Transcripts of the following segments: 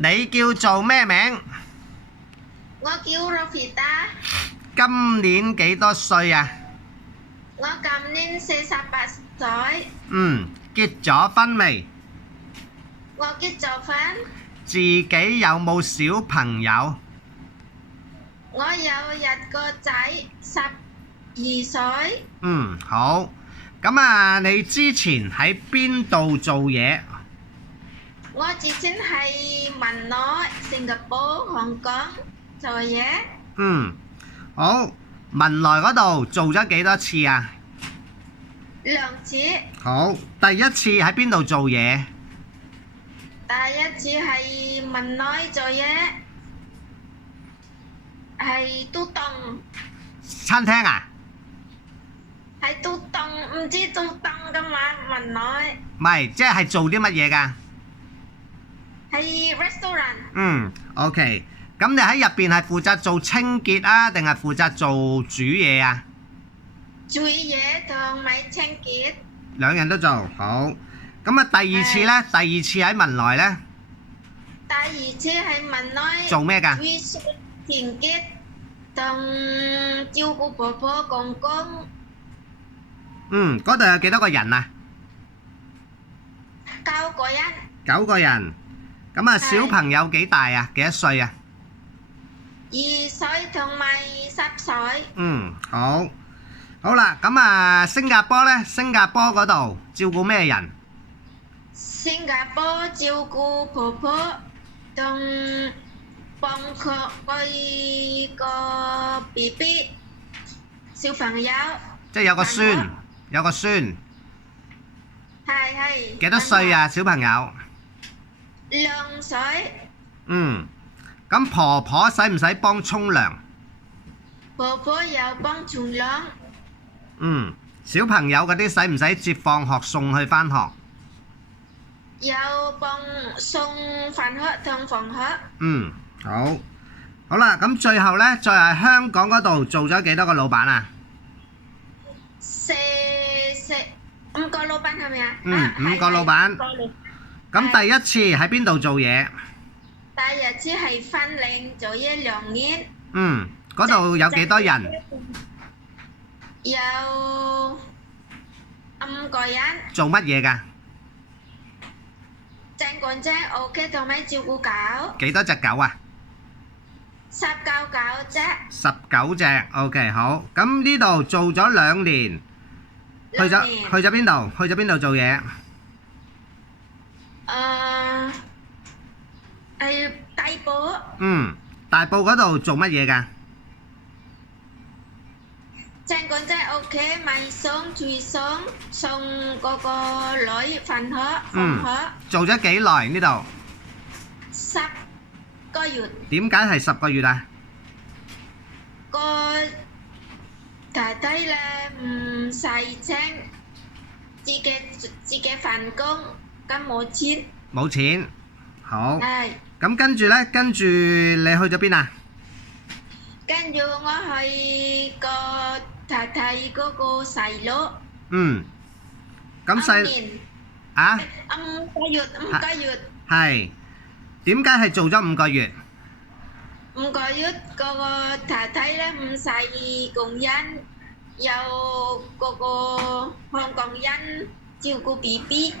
你叫做咩名？我叫 Rafita，今年幾多歲啊？我今年48歲，結咗婚未？我結咗婚，自己有冇小朋友？我有一個仔，12歲。好。咁啊，你之前喺邊度做嘢？我之前喺文萊、新加坡、香港做嘢。好。文萊嗰度做咗幾多次啊2次。好。第一次喺邊度做嘢？第一次喺文萊做嘢，係都棟。餐廳啊？係都棟，唔知都棟㗎嘛？文萊。唔係，即係做啲乜嘢㗎？係 restaurant。OK。咁你喺入邊係負責做清潔啊，定係負責做煮嘢啊？煮嘢同埋清潔。兩樣都做。好。咁啊，第二次呢？第二次喺文萊呢？第二次喺文萊做咩㗎？煮餸、清潔同照顧婆婆公公。嗰度有幾多個人啊9個人。9個人。咁啊，小朋友幾大啊？幾多歲啊2歲同埋10歲。好。好啦，咁啊，新加坡呢？新加坡嗰度照顧咩人？新加坡照顧婆婆同幫佢個 BB 小朋友。即係有個孫，有個孫。係。幾多歲啊？小朋友2歲。咁婆婆使唔使幫沖涼？婆婆有幫沖涼。小朋友嗰啲使唔使接放學送去返學？有幫送返學同放學。好。好啦，咁最後呢，再喺香港嗰度做咗幾多個老闆啊5個老闆係咪啊？5個老闆。咁第一次喺邊度做嘢？第一次係芬蘭做嘢2年。嗰度有幾多人？有5個人。做乜嘢㗎？整乾淨，OK，同埋照顧狗。幾多隻狗啊19隻。19隻。OK，好。咁呢度做咗2年，去咗邊度？去咗邊度做嘢？係大埔。大埔嗰度做乜嘢㗎？整乾淨 OK， 買餸煮餸，送嗰個女返學放學。做咗幾耐呢度？10個月。點解係10個月啊？個太太咧唔使請，自己返工，咁冇錢。冇錢。好。係。咁跟住呢？跟住你去咗邊啊？跟住我去個太太嗰個細佬。咁細啊？5個月。係。點解係做咗5個月？5個月嗰個太太咧唔使工人，有嗰個香港人照顧 BB。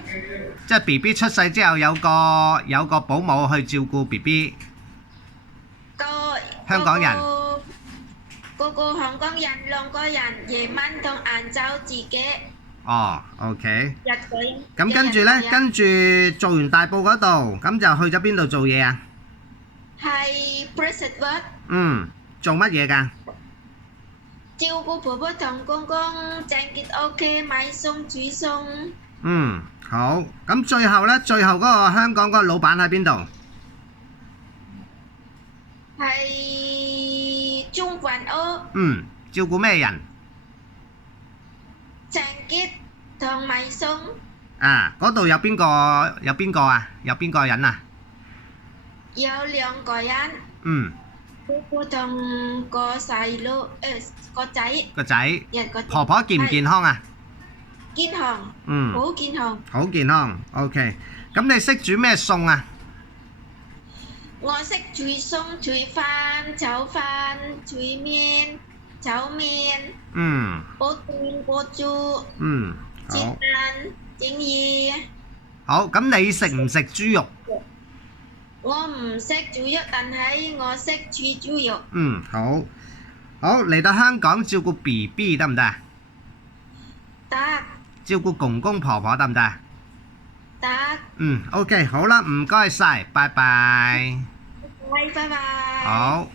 即係 BB 出世之後有個保姆去照顧 BB。香港人。嗰個香港人2個人，夜晚同晏晝自己。OK。一個人。咁跟住呢？跟住做完大埔嗰度，咁就去咗邊度做嘢啊？係 President。做乜嘢㗎？照顧婆婆同公公，整潔 OK， 買餸煮餸。好。咁最後呢？最後嗰個香港嗰個老闆喺邊度？係中環屋。照顧咩人？整潔同買餸。嗰度有邊個啊？有邊個人啊？有2個人。婆婆同個細佬，個仔。個仔。婆婆健唔健康啊？健康。好健康。好健康。OK。咁你識煮咩餸啊？我識煮餸、煮飯、炒飯、煮麵、炒麵、嗯煲湯、煲粥、嗯，煎好。蛋、整魚。好，咁你食唔食豬肉？我唔識煮肉，但係我識煮豬肉。嗯，好。好，嚟到香港照顧 BB 得唔得？得照顧公公婆婆得唔得？得，嗯，OK，好啦，唔該晒，拜拜。拜拜。好。